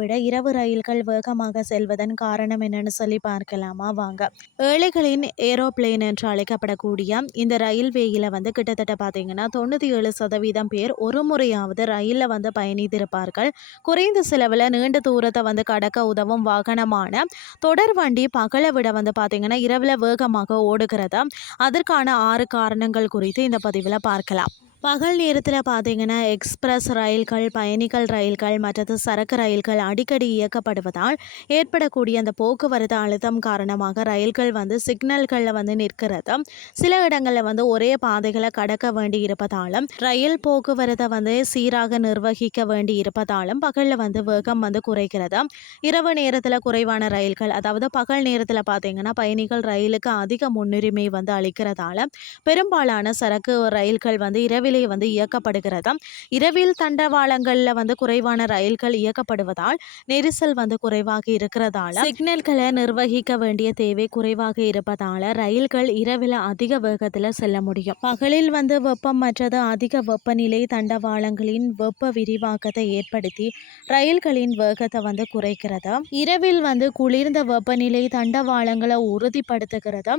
விட இரவு ரயில்கள் வேகமாக செல்வதன் காரணம் என்னன்னு சொல்லி பார்க்கலாமா வாங்க. ஏழைகளின் ஏரோப்ளேன் என்று அழைக்கப்படக்கூடிய இந்த ரயில்வேயில் வந்து கிட்டத்தட்ட பார்த்தீங்கன்னா 97% பேர் ஒரு முறையாவது ரயிலில் வந்து பயணித்திருப்பார்கள். குறைந்த செலவில் நீண்ட தூரத்தை வந்து கடக்க உதவும் வாகனமான தொடர் வண்டி பகலை விட வந்து பார்த்தீங்கன்னா இரவில் வேகமாக ஓடுகிறதா. அதற்கான 6 காரணங்கள் குறித்து இந்த பதிவில் பார்க்கலாம். பகல் நேரத்தில் பார்த்தீங்கன்னா எக்ஸ்பிரஸ் ரயில்கள், பயணிகள் ரயில்கள் மற்றது சரக்கு ரயில்கள் அடிக்கடி இயக்கப்படுவதால் ஏற்படக்கூடிய அந்த போக்குவரத்து அழுத்தம் காரணமாக ரயில்கள் வந்து சிக்னல்களில் வந்து நிற்கிறது. சில இடங்களில் வந்து ஒரே பாதைகளை கடக்க வேண்டி இருப்பதாலும் ரயில் போக்குவரத்தை வந்து சீராக நிர்வகிக்க வேண்டி இருப்பதாலும் பகலில் வந்து வேகம் வந்து குறைக்கிறது. இரவு நேரத்தில் குறைவான ரயில்கள், அதாவது பகல் நேரத்தில் பார்த்தீங்கன்னா பயணிகள் ரயிலுக்கு அதிக முன்னுரிமை வந்து அளிக்கிறதால பெரும்பாலான சரக்கு ரயில்கள் வந்து இரவிலே வந்து இயக்கப்படுகிறது. இரவில் தண்டவாளங்கள்ல வந்து குறைவான ரயில்கள் இயக்கப்படுவதால் நெரிசல் வந்து குறைவாக இருக்கிறதால சிக்னல்களை நிர்வகிக்க வேண்டிய தேவை குறைவாக இருப்பதால ரயில்கள் இரவில் அதிக வேகத்தில் செல்ல முடியும். பகலில் வந்து வெப்பம் மற்றது அதிக வெப்பநிலை தண்டவாளங்களின் வெப்ப விரிவாக்கத்தை ஏற்படுத்தி ரயில்களின் வேகத்தை வந்து குறைக்கிறது. இரவில் வந்து குளிர்ந்த வெப்பநிலை தண்டவாளங்களை உறுதிப்படுத்துகிறது.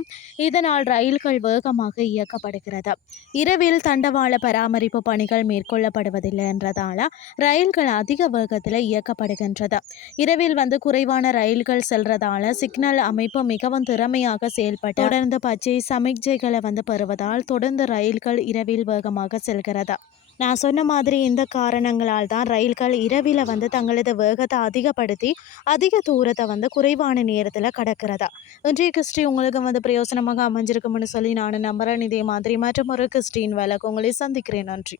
இதனால் ரயில்கள் வேகமாக இயக்கப்படுகிறது. இரவில் தண்டவாள பராமரிப்பு பணிகள் மேற்கொள்ளப்படுவதில்லை என்றதால ரயில்கள் அதிக வேகத்தில் இயக்கப்படுகின்றது. இரவில் வந்து குறைவான ரயில்கள் செல்றதால சிக்னல் அமைப்பு மிகவும் திறமையாக செயல்பட்டு தொடர்ந்து பச்சை சமிக்ஞைகளை வந்து பெறுவதால் தொடர்ந்து ரயில்கள் இரவில் வேகமாக செல்கிறது. நான் சொன்ன மாதிரி இந்த காரணங்களால் தான் ரயில்கள் இரவில் வந்து தங்களது வேகத்தை அதிகப்படுத்தி அதிக தூரத்தை வந்து குறைவான நேரத்தில் கடக்கிறதா. இன்றைய கிறிஸ்டி உங்களுக்கு வந்து பிரயோசனமாக அமைஞ்சிருக்கும்னு சொல்லி நான் நம்புறேன். இதே மாதிரி மற்றும் ஒரு கிறிஸ்டின் வேலைக்கு உங்களை சந்திக்கிறேன். நன்றி.